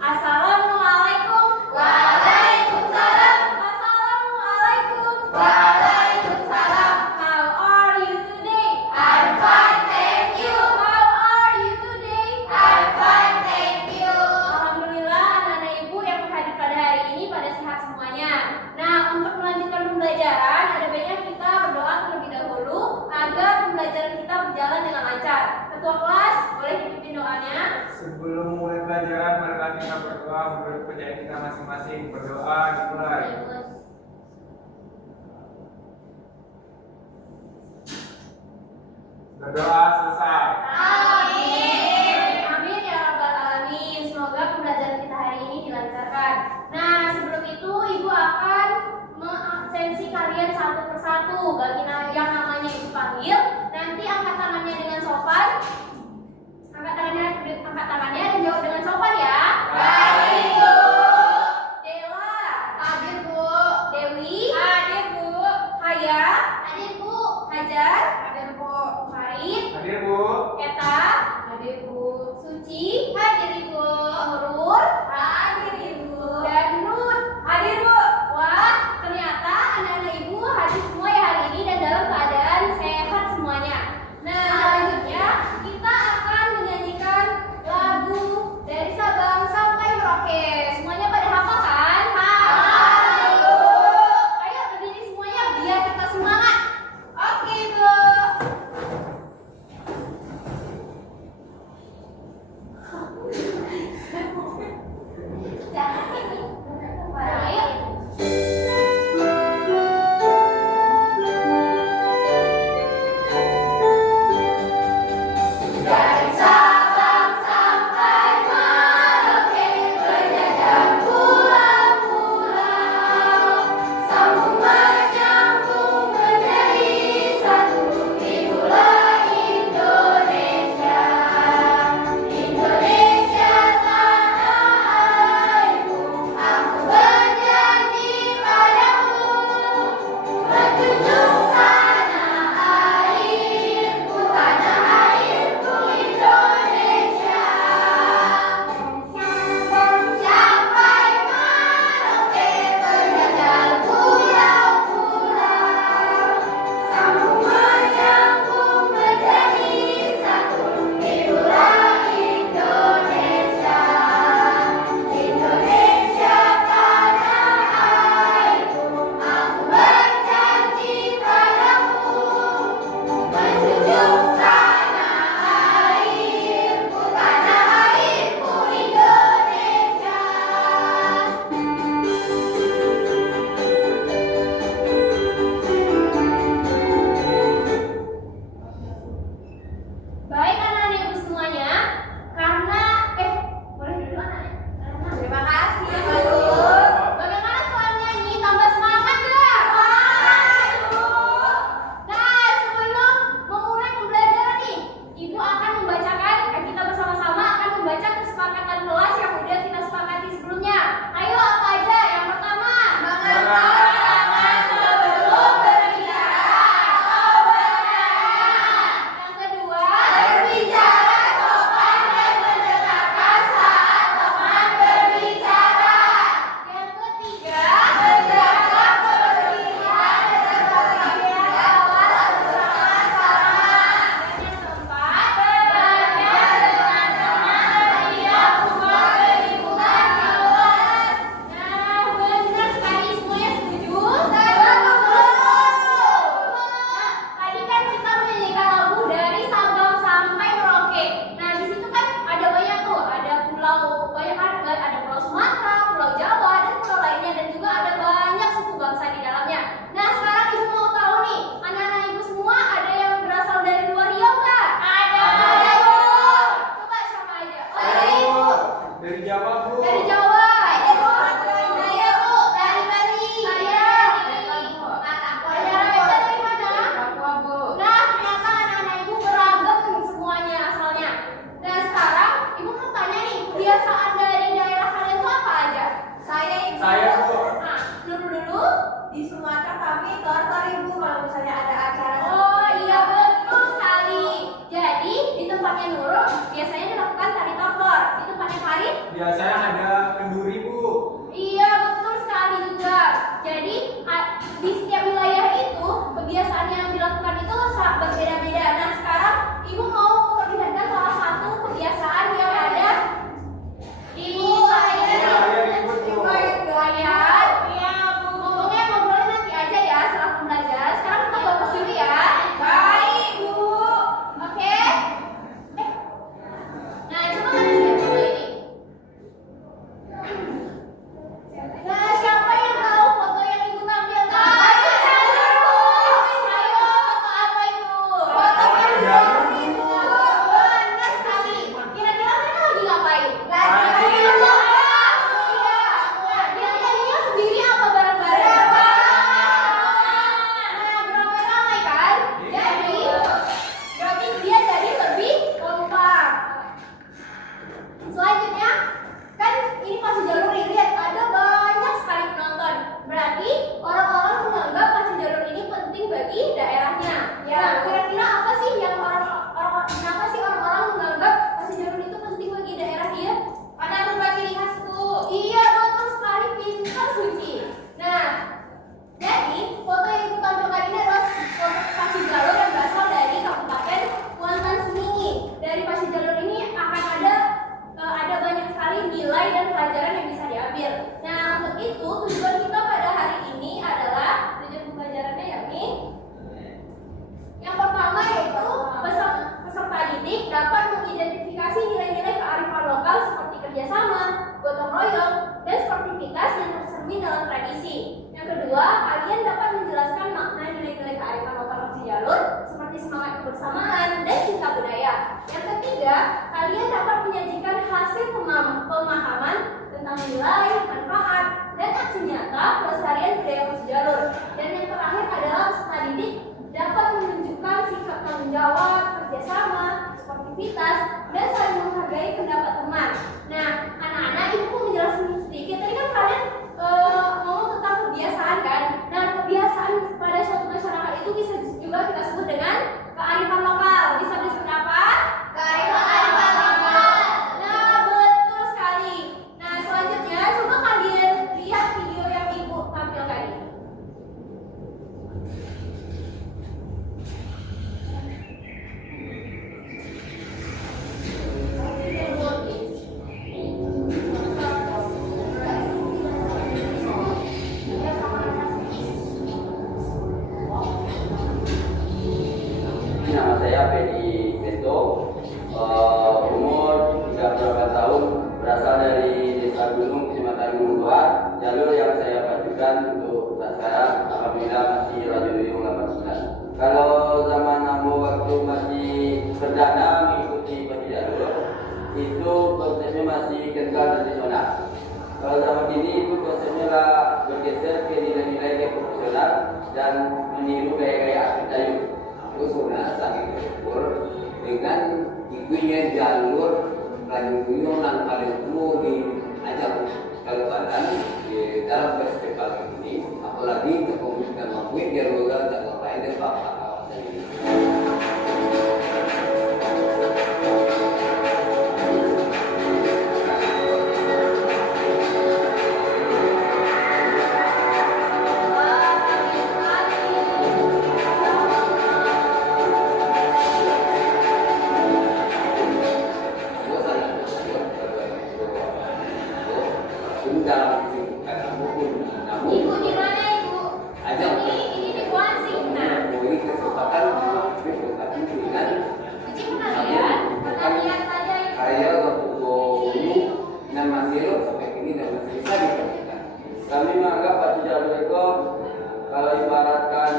Assalamualaikum. Waalaikumsalam. Assalamualaikum. Waalaikumsalam. How are you today? I'm fine, thank you. How are you today? I'm fine, thank you. Alhamdulillah anak-anak ibu yang hadir pada hari ini pada sehat semuanya. Nah, untuk melanjutkan pembelajaran ada baiknya kita berdoa terlebih dahulu agar pembelajaran kita berjalan dengan lancar. Ketua kelas boleh dipimpin doanya. Sebelum mulai pelajaran, marilah kita berdoa menurut kepercayaan kita masing-masing. Berdoa dimulai. Berdoa selesai. Amin. Amin ya rabbal alamin. Semoga pembelajaran kita hari ini dilancarkan. Nah, sebelum itu ibu akan mengabsensi kalian satu persatu. Bagi yang namanya ibu panggil, nanti angkat tangannya dengan sopan. Angkat tangannya dan jawab dengan sopan ya. Baik, Bu. Dela. Hadir, Bu. Dewi. Hadir, Bu. Haya. Hadir, Bu. Hajar. Hadir, Bu. Farid. Hadir, Bu. Eta. Hadir, Bu. Suci. Hadir, Ibu. Nurul. Hadir, Ibu. Dan Nur. Hadir, Bu. Wah, ternyata anak-anak ibu hadir semua ya hari ini dan dalam keadaan sehat semuanya. Nah, selanjutnya kita akan menyanyikan lagu dari Sabang sampai Merauke. Semuanya pada hafal kan? Hafal. Ayo berdiri semuanya biar kita semangat. Oke, Bu. Ayo. Dari Sabang sampai Merauke, berjajar pulau-pulau, sambung menyambung menjadi satu, itulah Indonesia. Indonesia tanah airku, aku berjanji padamu, menjunjung tanah airku, tanah airku Indonesia. Sampai Merauke, berjajar pulau-pulau, sambung menyambung menjadi satu, itulah Indonesia. Indonesia tanah airku, aku berjanji padamu, menjunjung tanah airku, tanah airku Indonesia. Baik anak-anak ibu semuanya, karena boleh duduk anak-anak. Terima kasih ya Pak Nur. Bagaimana setelah nyanyi tambah semangat gak? Nah, sebelum memulai pembelajaran nih, ibu akan membacakan, kita bersama-sama akan membaca kesepakatan kelas yang udah kita sepakati sebelumnya. Ayo apa aja? Yang pertama, mengangkat tangan sebelum berbicara atau bertanya. Yang kedua, berbicara sopan dan mendengarkan saat teman berbicara. Yang ketiga, menjaga kebersihan dan berpakaian awas bersama-sama. Dan yang keempat, bertanya dengan tenang dan diam untuk lingkungan di luar. Nah, benar sekali semuanya setuju? Setuju. Nah, tadi kan kita menyanyikan lagu dari Sabang sampai Merauke. Nah, di situ kan ada banyak tuh, ada pulau, banyak kan, ada pulau Sumatera, pulau Jawa, dan pulau lainnya, dan juga ada banyak suku bangsa di dalamnya. Nah, sekarang ibu mau tahu nih, anak-anak ibu semua ada yang berasal dari luar Riau nggak? Ada. Coba siapa aja? Ibu. Dari Jawa, Bu. Dari Jawa. Saya, Bu. Dari Bali. Saya. Dari Papua. Ada Raisa dari mana? Papua, Bu. Nah, ternyata anak-anak ibu beragam semuanya asalnya. Nah, sekarang ibu mau tanya nih, kebiasaan dari daerah kalian itu apa aja? Saya, Ibu. Saya, Bu. Nah, dulu. Di Sumatera kami tortor, Ibu, kalau misalnya ada acara. Oh iya betul sekali. Jadi di tempatnya Nurul biasanya dilakukan tari tortor. Di tempatnya Farid Biasanya ada nilai dan pelajaran yang bisa diambil. Nah, untuk itu tujuan kita pada hari ini adalah tujuan pembelajarannya yakni yang pertama yaitu peserta didik dapat mengidentifikasi nilai-nilai kearifan lokal seperti kerjasama, gotong royong, dan sportivitas yang tercermin dalam tradisi. Yang kedua, kalian dapat menjelaskan makna nilai-nilai kearifan lokal sejalur seperti semangat kebersamaan dan cinta budaya. Yang ketiga, kalian dapat menyajikan hasil pemahaman tentang nilai, manfaat, dan aksi nyata pelestarian budaya sejalur. Dan yang terakhir adalah peserta didik dapat menunjukkan sikap tanggung jawab, kerjasama, sportivitas, dan saling menghargai pendapat teman. Nah, anak-anak, ibu mau menjelaskan sedikit. Tadi kan kalian ngomong tentang kebiasaan kan? Nah, kebiasaan pada suatu masyarakat itu bisa juga kita sebut dengan kearifan lokal. Bisa disebut apa? Kearifan lokal. Nah, betul sekali. Nah, selanjutnya coba kalian lihat video yang ibu tampilkan ini. Nama saya Pedi Bento, umur 38 tahun, berasal dari Desa Gunung, Kecamatan Gunung Tua. Jalur yang saya pajukan untuk saat sekarang, alhamdulillah masih lanjut di 8 Kalau zaman Namo waktu masih perdana mengikuti bagi jalur, itu konsepnya masih kental tradisional. Kalau zaman ini itu konsepnya lah bergeser ke nilai-nilai profesional dan meniru gaya-gaya atlet dayung. Sudah sangat bersyukur dengan ikunya jalur Tanjung Gunung dan Palembang diajak Kalimantan di dalam festival ini, apalagi kepemilikan mampu jalur dan lain dan bapak kawasan ini. Ibu di mana ibu? Ini di Kuansing. Nah, Ibu pernah lihat saja ibu. Saya waktu dan masih sampai ini dan masih bisa dikerjakan. Kami menganggap Pacu Jalur itu kalau ibaratkan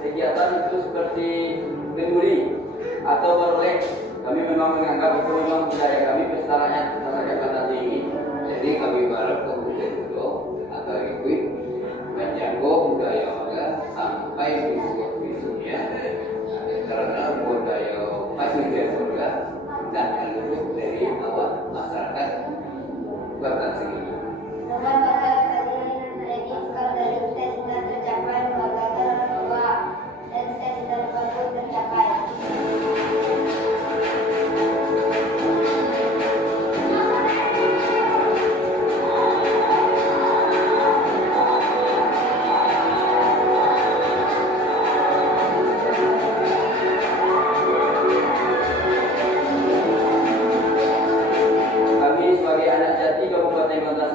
kegiatan itu seperti kenduri atau beroleh. Kami memang menganggap itu memang budaya kami pestaranya masyarakat ini. Jadi kami ibarat kemudian itu atau ikut menjaga budaya warga sampai di dunia karena budaya Pacu Jalur dan leluhur dari awal masyarakat Batak sini. Dengan berbagai kajian dan kalau dari cita-cita tercapai, membanggakan orang tua dan cita-cita pun tercapai. Kami sebagai anak jati Kabupaten Kota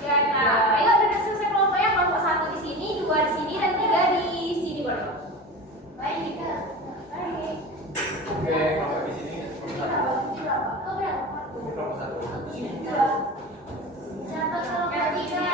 Ya, nah, ayo udah selesai kelompoknya. Kelompok 1 di sini, 2 di sini, dan 3 di sini boleh. Baik, baik. Oke, kalau di sini kelompok 1. Oh, berapa? Ini kelompok 1. Catat kelompok 3.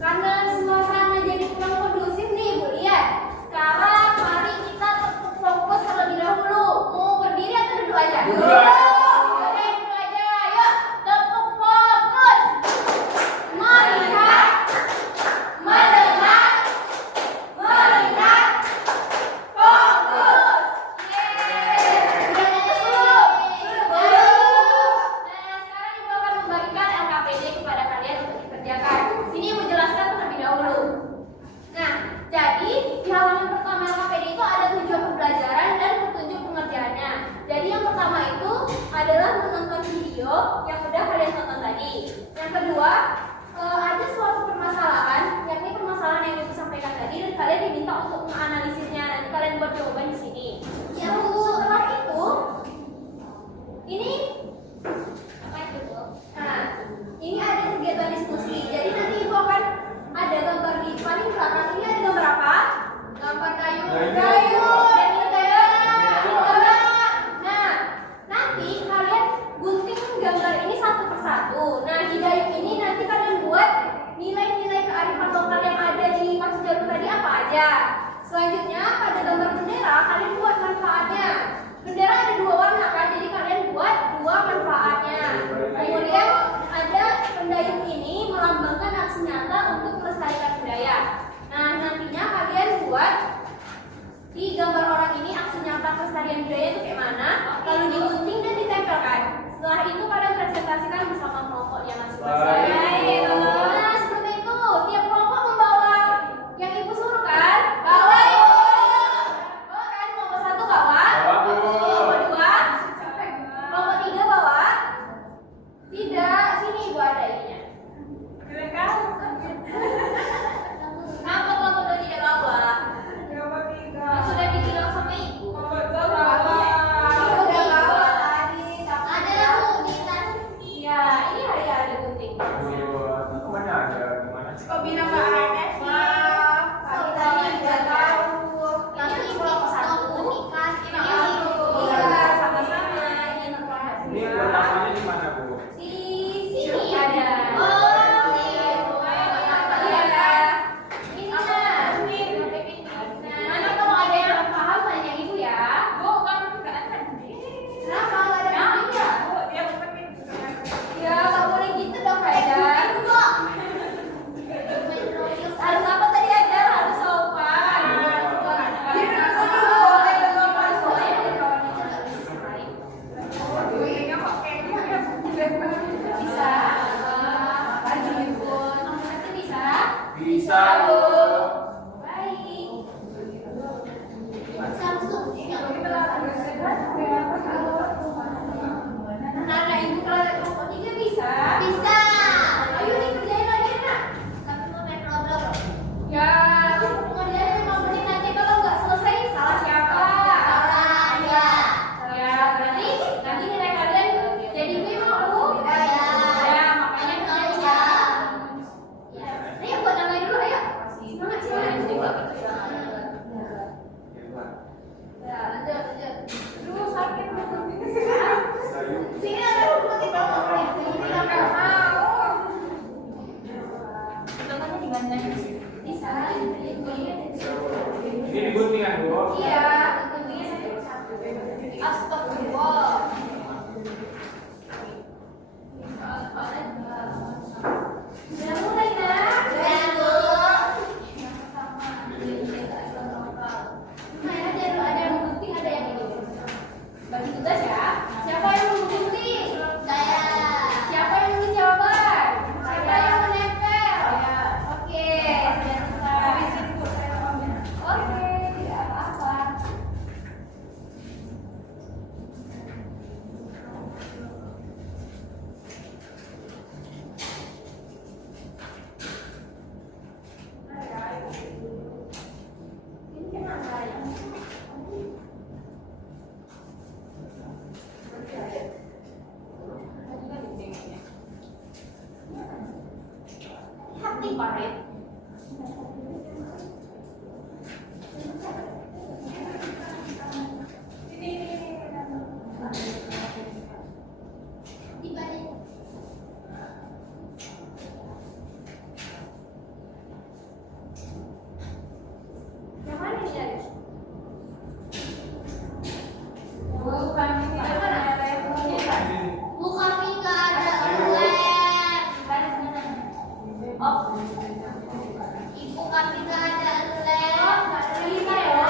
Karena suasana jadi kurang kondusif nih, Bu. Lihat. Sekarang mari kita fokus terlebih dahulu. Mau berdiri atau duduk aja? Duduk aja. Oke, duduk aja. Ayo, tepuk fokus. Melihat, mendengar, melihat, fokus. Yeay. Udah fokus belum? Belum. Nah, sekarang Ibu akan membagikan LKPD kepada kalian untuk dikerjakan. Sini Ibu jelaskan terlebih dahulu. Nah, jadi di halaman pertama LKPD itu ada tujuan pembelajaran dan petunjuk pengerjaannya. Jadi yang pertama itu adalah menonton video yang udah kalian tonton tadi. Yang kedua, ada suatu permasalahan, yakni permasalahan yang Ibu sampaikan tadi, dan kalian diminta untuk menganalisisnya. Nanti kalian buat jawaban di sini. Setelah itu, ini apa itu, Bu? Nah, ini ada kegiatan diskusi. Jadi nanti Ibu akan ada gambar di paling belakang. Ini ada gambar apa? Gambar dayung. Dayung. Dan ini gambar. Nah, nanti kalian gunting gambar ini satu persatu. Nah, di dayung ini nanti kalian buat nilai-nilai kearifan lokal yang ada di Pacu Jarum tadi apa aja. Selanjutnya pada gambar bendera kalian buat manfaatnya. Bendera ada 2 warna kan, jadi kalian buat 2 manfaatnya. Kemudian ada pendayung ini melambangkan aksi nyata untuk melestarikan budaya. Nah, nantinya kalian buat di gambar orang ini aksi nyata pelestarian budaya itu kayak mana, lalu digunting dan ditempelkan. Setelah itu kalian presentasikan bersama kelompoknya masing-masing. Nah, seperti itu. Tiap kelompok membawa yang Ibu suruh kan? Bawa yuk. Bawa kan? Kelompok 1 bawa. Kelompok 2. Kelompok 3 bawa. Tidak, sini Ibu ada ininya. Kenapa kelompok 2 tidak bawa? Sudah dibilang sama Ibu. Udah bawa tadi. Ada Bu di tas. Iya, ada gunting. Mana ada gimana? Kok bilang nggak ada sih? Kita nggak tahu. Yang ini kelompok 1. Iya, sama-sama. Ini pertamanya di mana, Bu? Di sini ada. Iya. Ini mana kalau ada yang paham tanya Ibu ya. Bu, kamu nggak ada. Kenapa nggak ada gunting ya? Ya, nggak boleh gitu dong, Haidar. Harus apa tadi aja? Harus sopan. Bisa. Nomor 1 bisa. Bisa. Baik. Nah, Ibu kalau ada kelompok 3 bisa. Bisa. Ayo dikerjain lagi, Nak. Tapi mau main Roblox. Ya, pengerjaan 5 menit nanti kalau nggak selesai salah siapa? Salah, ya. Ya, berarti nanti nilai kalian jadi 5, Bu. Ya. Ya, makanya kalian Ya. ya. Ayo buat namanya dulu, ayo. Semangat, semangat. Ya, lanjut. Aduh, sakit. Sini ada buku kita. Ini nggak mau. Contohnya di mana? Bisa. Ini digunting kan, Bu? Iya, tentunya satu. Astagfirullah. Sudah mulai, Nak? Sudah, Bu. Nah, Farid. Yang mana nih, Aris? Bukan, yang mana? Bukan Mika, ada lem. Oh, Ibu kami nggak ada lem. Lima ya?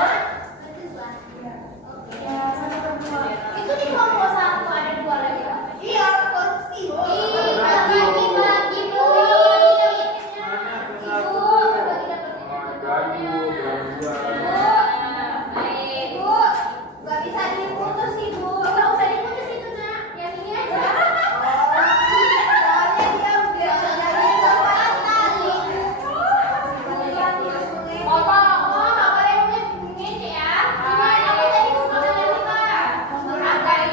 Itu di kelompok satu ada dua lagi ya? Iya, korupsi. Bagi, Bu. Mana tuh Ibu, satu? bagi Dua. baik. Ibu, nggak bisa diputus Ibu. Nggak usah diputus itu, Nak. Yang ini aja. Soalnya dia udah kerjanya 8 kali. Oh, nggak boleh ngece ya. Gimana aku tadi kesempatan kita? Menghargai.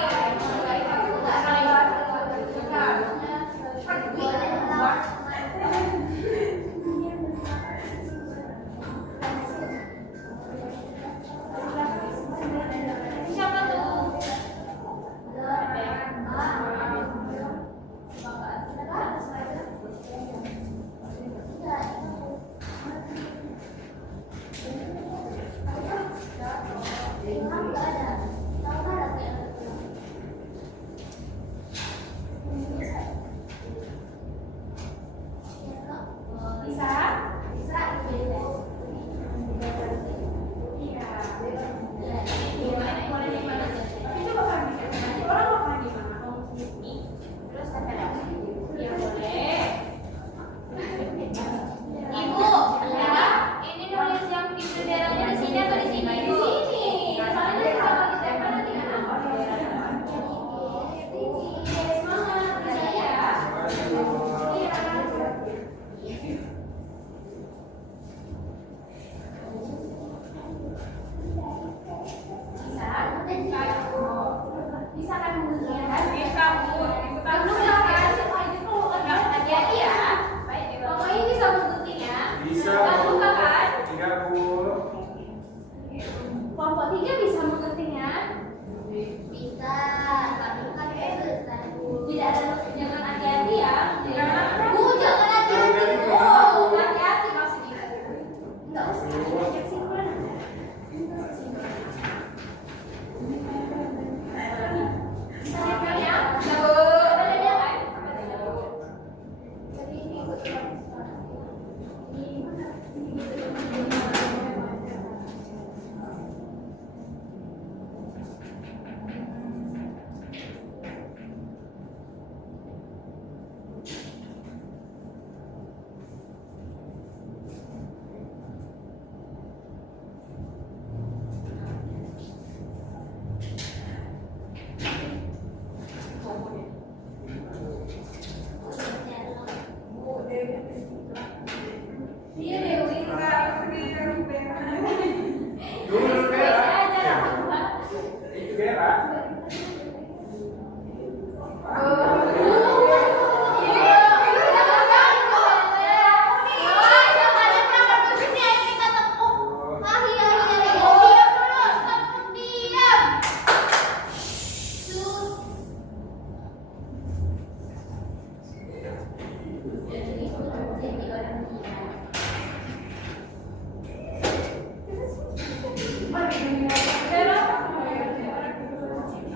Siapa tuh? Bisa? Iya. Boleh di mana aja. Tapi coba kan nanti orang mau makan di mana? Kamu di sini. Terus ada ya boleh. Ibu, ya, ini nulis yang di benderanya di sini atau di sini? Di sini. Soalnya kalau di tempel nanti kan apa? Semangat, bisa ya. Iya. Bisa kan bunyinya kan? Bisa, Bu. Kamu udah kasih itu enggak hati-hati ya. Pokoknya bisa bunyinya. Bisa. Enggak suka kan? Tidak, Bu. Kelompok 3 bisa mengertinya. Bisa, tapi kan besar Bu. Tidak ada jangan hati-hati ya. Bu, jangan hati-hati Bu. Hati-hati maksudnya. Enggak usah. Kesimpulan aja. Bisa ya? Ada kan? Iya Dewi. Dulu Bisa Vera. aja lah. Itu Vera.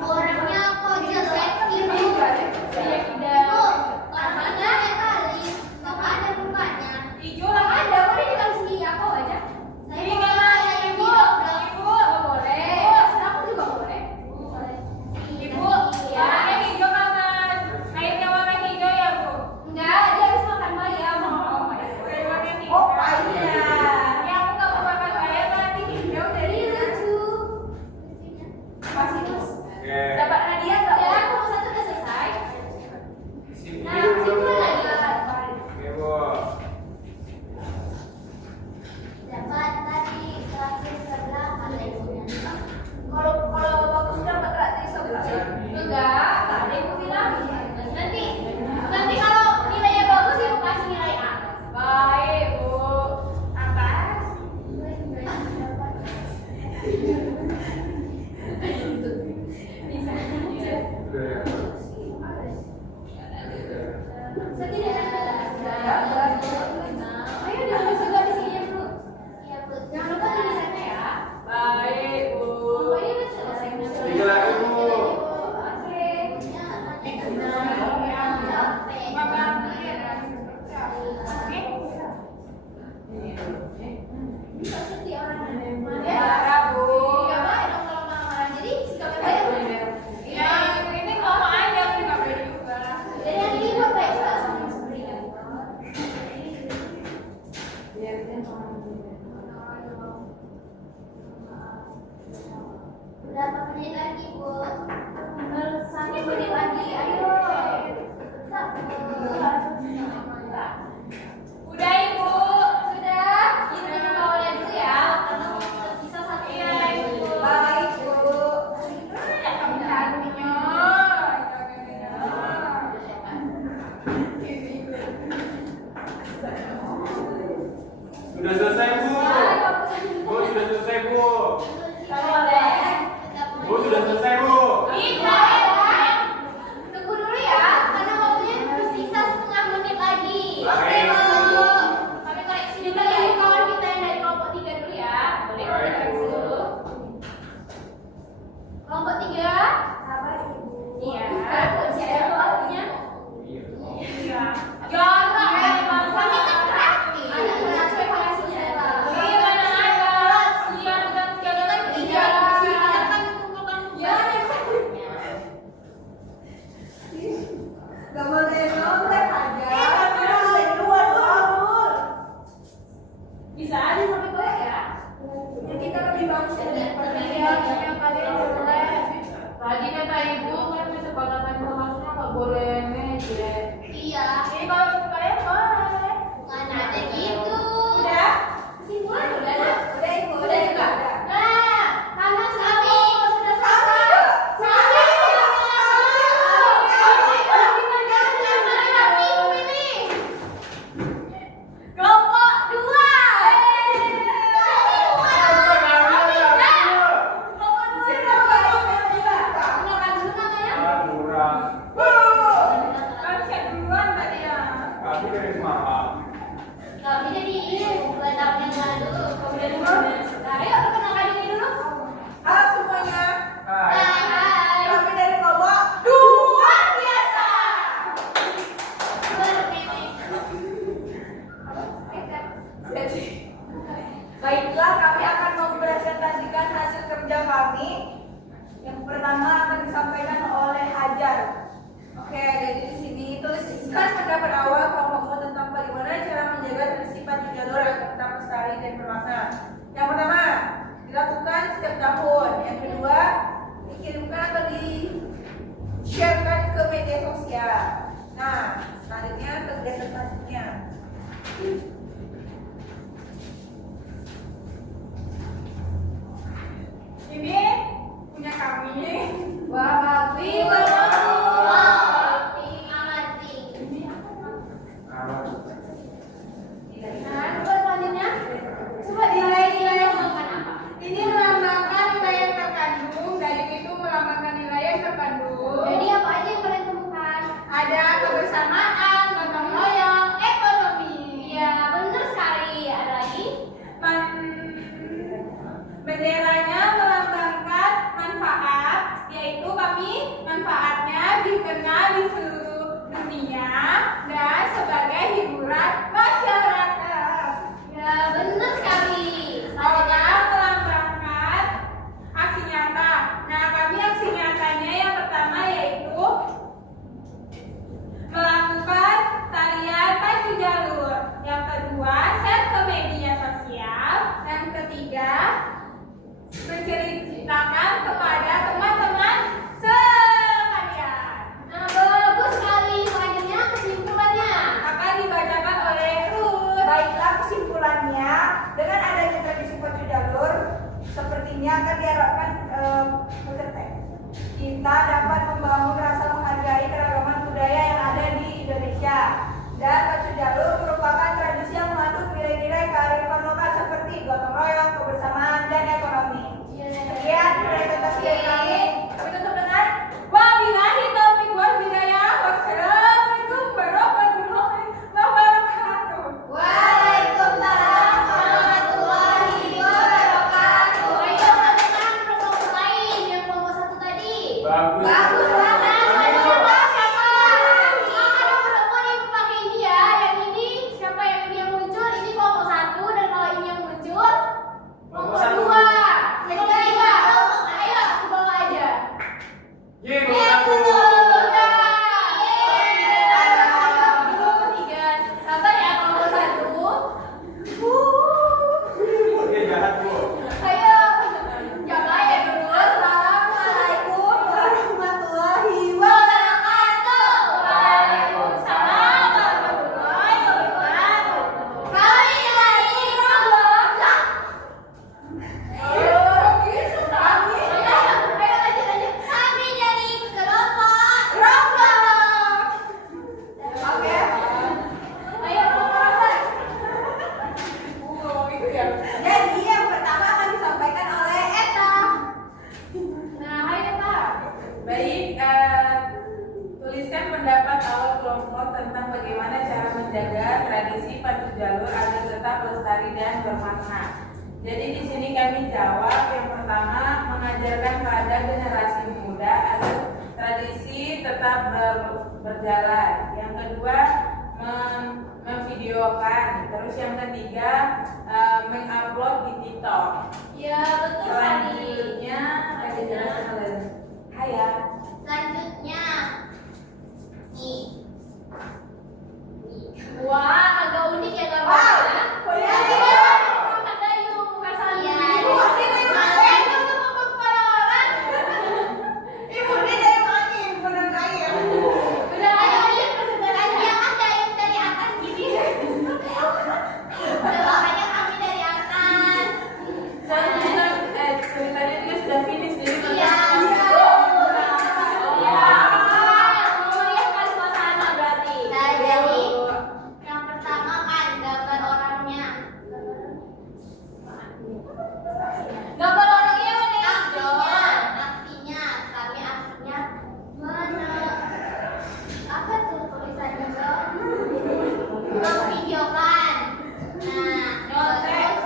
Orangnya kok jelek sih Bu? Orangnya kali, nggak ada mukanya. Hijau lah ada, boleh dikasih aku aja. Saya Ini mau mana yang yang Ibu? Ibu, oh, boleh. Aku juga boleh. Ibu, ya yang hijau kanan. Airnya warna hijau ya Bu? Enggak, dia habis makan bayam. Oh, warna hijau. Oh, iya. Ya aku nggak mau makan bayam nanti hijau dari lucu. Masih terus. Oke. Dapat hadiah nggak? Ya, aku mau satu udah selesai. Isi Nah, dulu, situ Bu. lagi. Oke, Bu. Dapat tadi terakhir sebelah pada ibunya. Kalau bagus dapat gratis sebelah. Enggak ada yang bilang. Nanti kalau nilainya bagus ibu kasih nilai A. Baik. Berapa menit lagi, Bu? Sampai menit lagi, ayo. Udah Ibu, sudah. Kita coba oleh dulu ya, karena sisa satu ya Ibu. Baik, Bu. Kami cantiknya. Sudah selesai, Bu. Bu, sudah selesai, Bu. Bu, sudah selesai, Bu. Tunggu dulu ya, karena waktunya tersisa setengah menit lagi. Baik. Kami koreksi dulu ya, kawan kita yang dari kelompok 3 dulu ya. Boleh kita koreksi dulu. Kelompok 3. Iya, siapa waktunya? Iya. Jangan, kami kan praktis. Anak-anak sesuai pada selesai. Iya, anak-anak. Siap dan siap kan tiga. Silakan kumpulkan. Ya, Gak boleh nolak aja. bisa aja sampai koyak ya. Kita lebih bagus daripada Yang kalian boleh. Tadi kata ibu kan kesepakatan kelasnya nggak boleh ngejek. Iya. Ini kalau kalian boleh. Bukan ada gitu. Udah? Kesimpulan udah nah? Udah, Ibu. Udah juga? Nah, karena kami sudah selesai. Kelompok 2. Ah, kurang. Kami dari semangat. Kami jadi ini bukan tahun yang lalu. Nah, ayo perkenalkan diri dulu. Halo semuanya. Hai. Hai. Kami dari kelompok Luar biasa. Baiklah, kami akan mempresentasikan hasil kerja kami. Yang pertama akan disampaikan oleh Hajar. Oke, jadi di sini tuliskan pendapat awal kelompokmu tentang bagaimana cara menjaga sifat jalur agar tetap lestari dan bermakna. Yang pertama, dilakukan setiap tahun. Yang kedua, dikirimkan atau di-sharekan ke media sosial. Nah, selanjutnya kegiatan selanjutnya. Ini punya kami. Wah, bagus. Nah, coba selanjutnya. Coba nilai-nilai yang melambangkan apa? Ini melambangkan nilai yang terkandung, dari itu melambangkan nilai yang terkandung. Jadi apa aja yang kalian temukan? Ada kebersamaan, gotong royong, ekonomi. Iya, benar sekali. Ada lagi? Benderanya melambangkan manfaat, yaitu kami manfaatnya dikenal di seluruh dunia dan sebagai hiburan masyarakat. Ya, benar sekali. Orang melambangkan aksi nyata. Nah, kami aksi nyatanya yang pertama yaitu melakukan tarian pacu jalur. Yang kedua, share ke media sosial. Yang ketiga, menceritakan kepada teman-teman sekalian. Nah, bagus sekali. Selanjutnya kesimpulannya. Akan dibacakan oleh Ruth. Baiklah, kesimpulannya, dengan adanya tradisi pacu jalur, sepertinya akan diharapkan kita dapat membangun rasa menghargai keragaman budaya yang ada di Indonesia. Dan pacu jalur merupakan tradisi yang mengandung nilai-nilai kearifan lokal seperti gotong royong, kebersamaan, dan ekonomi. Sekian presentasi dari kami. Kami tutup dengan Wabillahi taufiq wal hidayah. Wassalamualaikum warahmatullahi wabarakatuh. Waalaikumsalam warahmatullahi wabarakatuh. Ayo teman-teman kelompok lain yang kelompok 1 tadi. Bagus. Bagus banget. Ada berapa nih pakai ini ya? Yang ini siapa yang ini yang muncul? Ini kelompok 1 dan kalau ini yang muncul kelompok 2. Kelompok 3. Ayo ke bawah aja. Ye, bagus. Sabar ya kelompok 1. Oke, jahat, Bu. Ayo jaga ya dulu. Jadi di sini kami jawab yang pertama, mengajarkan pada generasi muda agar tradisi tetap berjalan. Yang kedua, memvideokan. Terus yang ketiga, mengupload di TikTok. Ya, betul Sani. Selanjutnya ada jelasan oleh Haya. Selanjutnya, nih. Wah, agak unik ya gambarnya. Kok ya? Kak Dayu, bukan Sani. Iya. Ibu, ini mana? Itu tuh kepala orang. Ibu ini dari mana? Bener kaya. Udah ayo lihat presentasinya. Ada yang dari atas gini. Makanya kami dari atas. Soalnya ceritanya dia sudah finish jadi Iya. Iya. Mau lihat kan suasana berarti. Nah, jadi yang pertama kan gambar orangnya. Gambar orangnya mana? Aksinya. Kami aksinya apa tuh tulisannya dong? Memvideokan. Nah, terus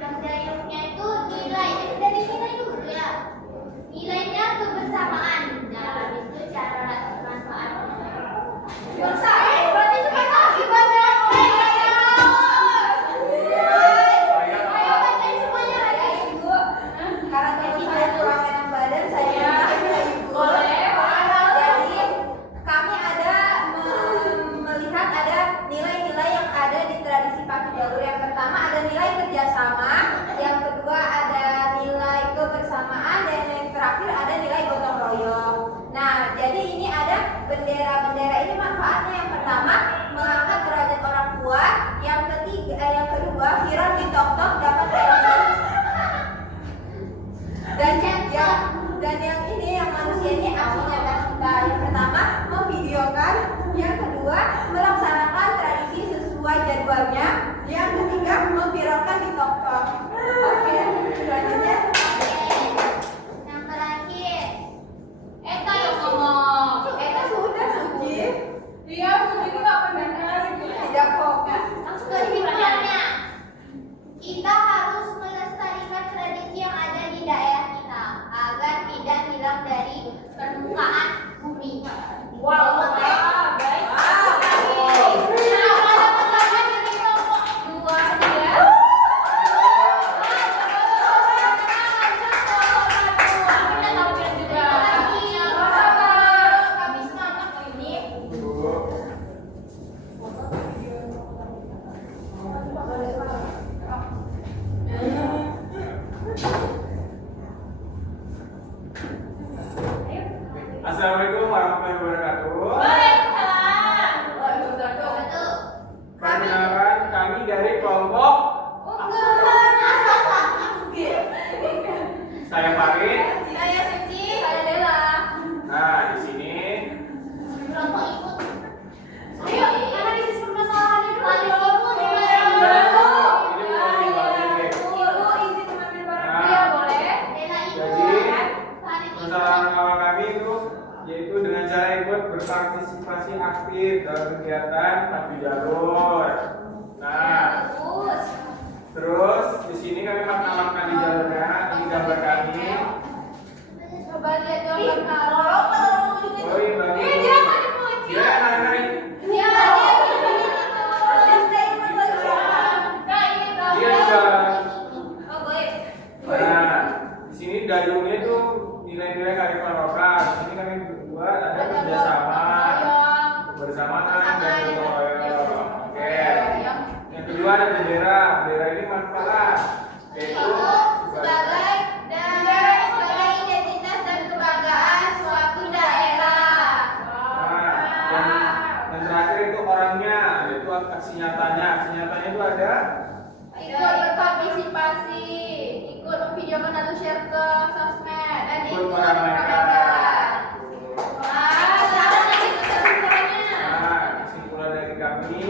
yang dayungnya itu nilai dari nilai juga. Nilainya kebersamaan. Nah, habis itu cara manfaat. Berarti cuma kaki banyak. Ayo bacain semuanya lagi. Ibu. Karena teman saya kurang enak badan, saya bikin lagi dulu. Boleh. Jadi kami ada melihat ada nilai-nilai yang ada di tradisi pacu jalur. Yang pertama ada nilai kerjasama, yang kedua ada nilai kebersamaan, dan yang terakhir ada nilai gotong royong. Nah, jadi ini ada bendera-bendera ini manfaatnya. Yang pertama mengangkat derajat orang tua, yang kedua viral di TikTok dapat trending. Dan yang ini yang manusia ini aksi nyata kita. Yang pertama memvideokan, yang kedua melaksanakan tradisi sesuai jadwalnya, yang ketiga memviralkan di TikTok. Oke, selanjutnya Yang terakhir. Eta yang ngomong. Eta sudah Suci Iya, Suci itu nggak mendengar. tidak fokus. Kesimpulannya, kita harus melestarikan tradisi yang ada di daerah kita agar tidak hilang dari permukaan bumi. Wow, baik. Nah, pada pertama dari kelompok 2 ya. Kita tampil juga. Kami semangat loh ini. Assalamualaikum warahmatullahi wabarakatuh. Waalaikumsalam. Betul. Perkenalkan, kami dari kelompok. Saya Farid. Saya Suci. Saya Dela. Nah, di sini Kelompok ikut. Ayo, analisis permasalahannya dulu. Ikut. ini mau dibagi. Ibu izin mengambil barang. Nah. Iya, boleh. Dela ikut. Jadi, Farid ikut. permasalahan awal kami itu yaitu dengan cara ikut berpartisipasi aktif dalam kegiatan pacu jalur. Nah, Bagus. terus di sini kami makna-makna di jalurnya, ini gambar kami. Coba lihat gambar kamu. Oh iya, bagi. Dia nggak dipuji. Dia nari-nari. Dia Dia juga. Oh, baik. Nah, di sini dayungnya itu nilai-nilai kearifan lokal. Di sini kami berdua ada kerjasama, kebersamaan, dan gotong royong. Oke. Yang kedua ada bendera. Bendera ini manfaat, yaitu Sebagai identitas dan kebanggaan suatu daerah. dan terakhir itu orangnya, yaitu aksi nyatanya. Aksi nyatanya itu ada Ikut berpartisipasi, ikut memvideokan atau share ke sosmed, dan ikut meramaikan. Wah, selamat lagi kesimpulannya. Nah, kesimpulan dari kami,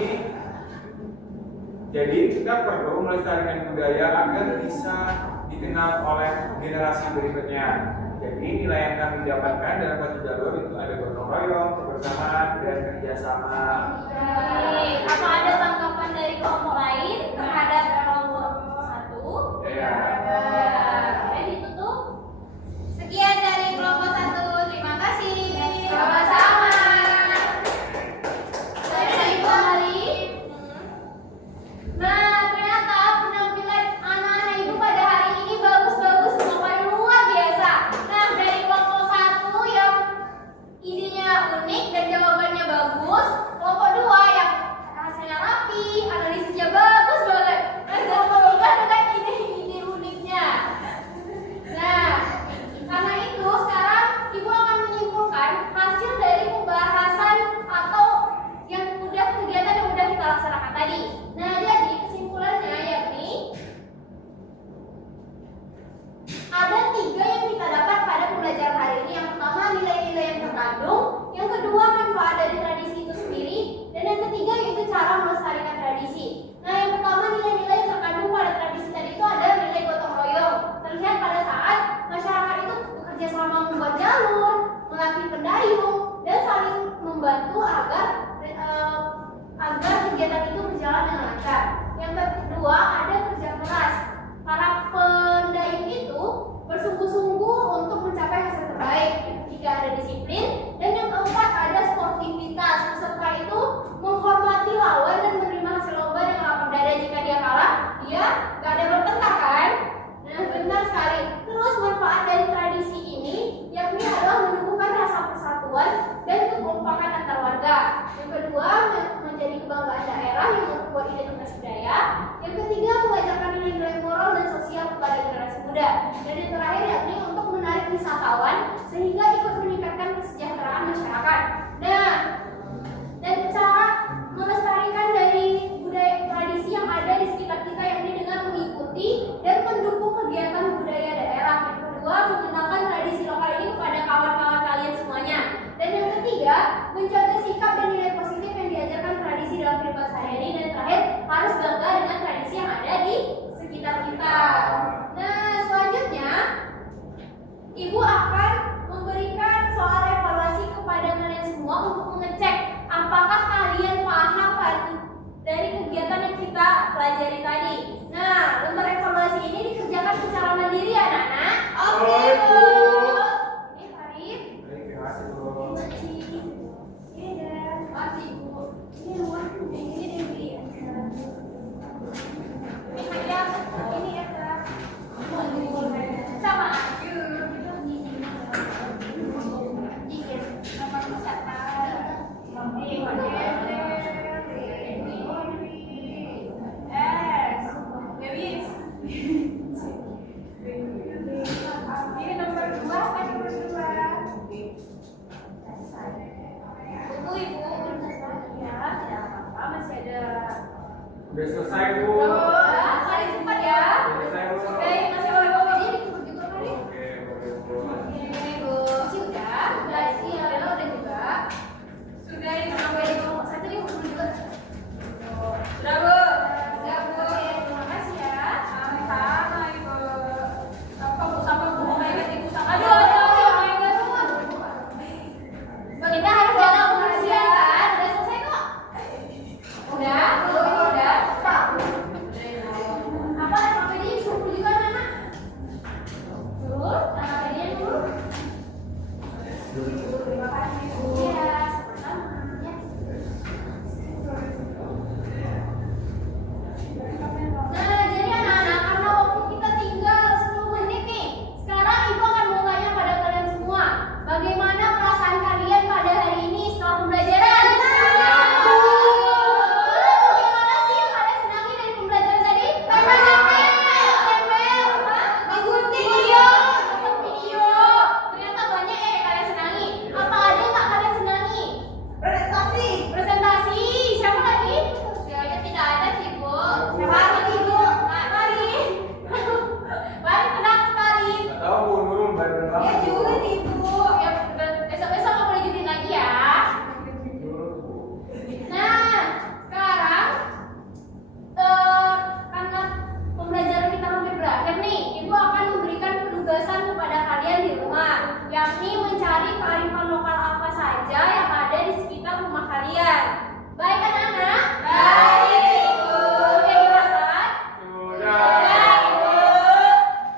jadi kita perlu melestarikan budaya agar bisa dikenal oleh generasi berikutnya. Jadi nilai yang kami dapatkan dalam pacu jalur itu ada gotong royong, kebersamaan, dan kerjasama. Baik, apa ada tanggapan dari kelompok lain terhadap kelompok 1? membuat jalur, melatih pendayung, dan saling membantu agar kegiatan itu berjalan dengan lancar. Yang kedua, ada kerja keras. Para pendayung itu bersungguh-sungguh untuk mencapai hasil terbaik. Jika ada disiplin. Dan yang keempat, ada sportivitas. Peserta itu menghormati lawan dan menerima hasil lomba dengan lapang dada. Jika dia kalah, dia gak ada bertengkar kan? Nah, benar sekali. Terus manfaat dari tradisi ini yakni adalah menumbuhkan rasa persatuan dan kekompakan antar warga. Yang kedua, menjadi kebanggaan daerah yang memperkuat identitas budaya. Yang ketiga, mengajarkan nilai-nilai moral dan sosial kepada generasi muda. Dan yang terakhir yakni untuk menarik wisatawan sehingga ikut meningkatkan kesejahteraan masyarakat. Nah, dan cara melestarikan dari budaya tradisi yang ada di sekitar kita yakni dengan mengikuti dan mendukung kegiatan budaya daerah. Yang kedua, mengenalkan tradisi lokal ini kepada kawan-kawan kalian semuanya. Dan yang ketiga, menjaga sikap dan nilai positif yang diajarkan tradisi dalam kehidupan sehari-hari. Dan terakhir, harus bangga dengan tradisi yang ada di sekitar kita. Nah, selanjutnya Ibu akan memberikan soal evaluasi kepada kalian semua untuk mengecek apakah kalian paham dari kegiatan yang kita pelajari tadi. Nah, lembar evaluasi ini dikerjakan secara mandiri ya, anak-anak. Oke, Bu. Ini Farid. Terima kasih, Bu. Ini dan Farid, Bu. Ini luar, ini Dewi. Ini Hayam, ini Eka. Sama aku. Udah selesai, Bu. Kali cepat ya. Udah selesai, Bu. Oke, masih oleh komedi dikubur juga kali. Oke, boleh, Bu. Oke, Bu. Sudah, Bella udah juga. Sudah, ini sampai di bawah satu nih, kubur juga. Sudah, Bu. Sudah, Bu. Oke, terima kasih ya. Sama-sama, Ibu. Sama Bu, kayak Ibu sama. Aduh, kita harus jaga kebersihan kan? Udah selesai kok. Udah, udah. Apa komedi suruh juga anak? Suruh, komedinya dulu. Terima kasih, Bu. Iya, sama-sama. Ya. Nah, jadi anak-anak, karena waktu kita tinggal 10 menit nih. Sekarang Ibu akan mau tanya pada kalian semua, bagaimana perasaan kalian pada hari ini setelah pembelajaran? Bagaimana sih yang kalian senangi dari pembelajaran tadi? Menggunting video, nonton video. Ternyata banyak ya yang kalian senangi. Apa ada yang nggak kalian senangi? Presentasi. Presentasi, siapa lagi? Kayaknya tidak ada sih, Bu. Siapa lagi, Bu? Mari. Mari, tenang, mari. Nggak tahu, Bu. Nurul baru Ya banget, Bu. juga nih, Bu. Ya, besok-besok nggak boleh jutin lagi ya. Nurul, Bu. Nah, sekarang karena pembelajaran kita hampir berakhir nih, Ibu akan memberikan penugasan kepada kalian di rumah, yakni mencari kearifan lokal apa saja yang ada di sekitar rumah kalian. Baik kan, anak? Baik, Ibu. Sudah dicatat? Sudah. Sudah, Ibu.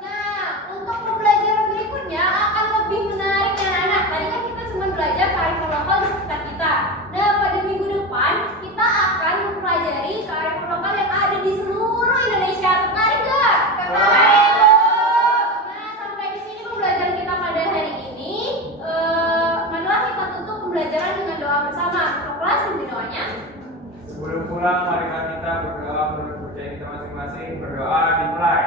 Nah, untuk pembelajaran berikutnya akan lebih menarik ya, anak-anak. Tadi kan kita cuma belajar kearifan lokal di sekitar kita. Nah, pada minggu depan kita akan mempelajari kearifan lokal yang ada di seluruh Indonesia. Tertarik nggak? Tertarik. Nah, sampai di sini pembelajaran kita pada hari ini. Marilah kita tutup pembelajaran dengan doa bersama. Kelas pimpin doanya. Sebelum pulang, marilah kita berdoa menurut kepercayaan kita masing-masing. Berdoa dimulai.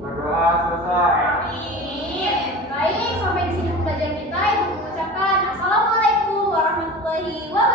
Berdoa selesai. Amin. Baik, sampai di sini pembelajaran kita. Ibu mengucapkan Assalamualaikum warahmatullahi wabarakatuh.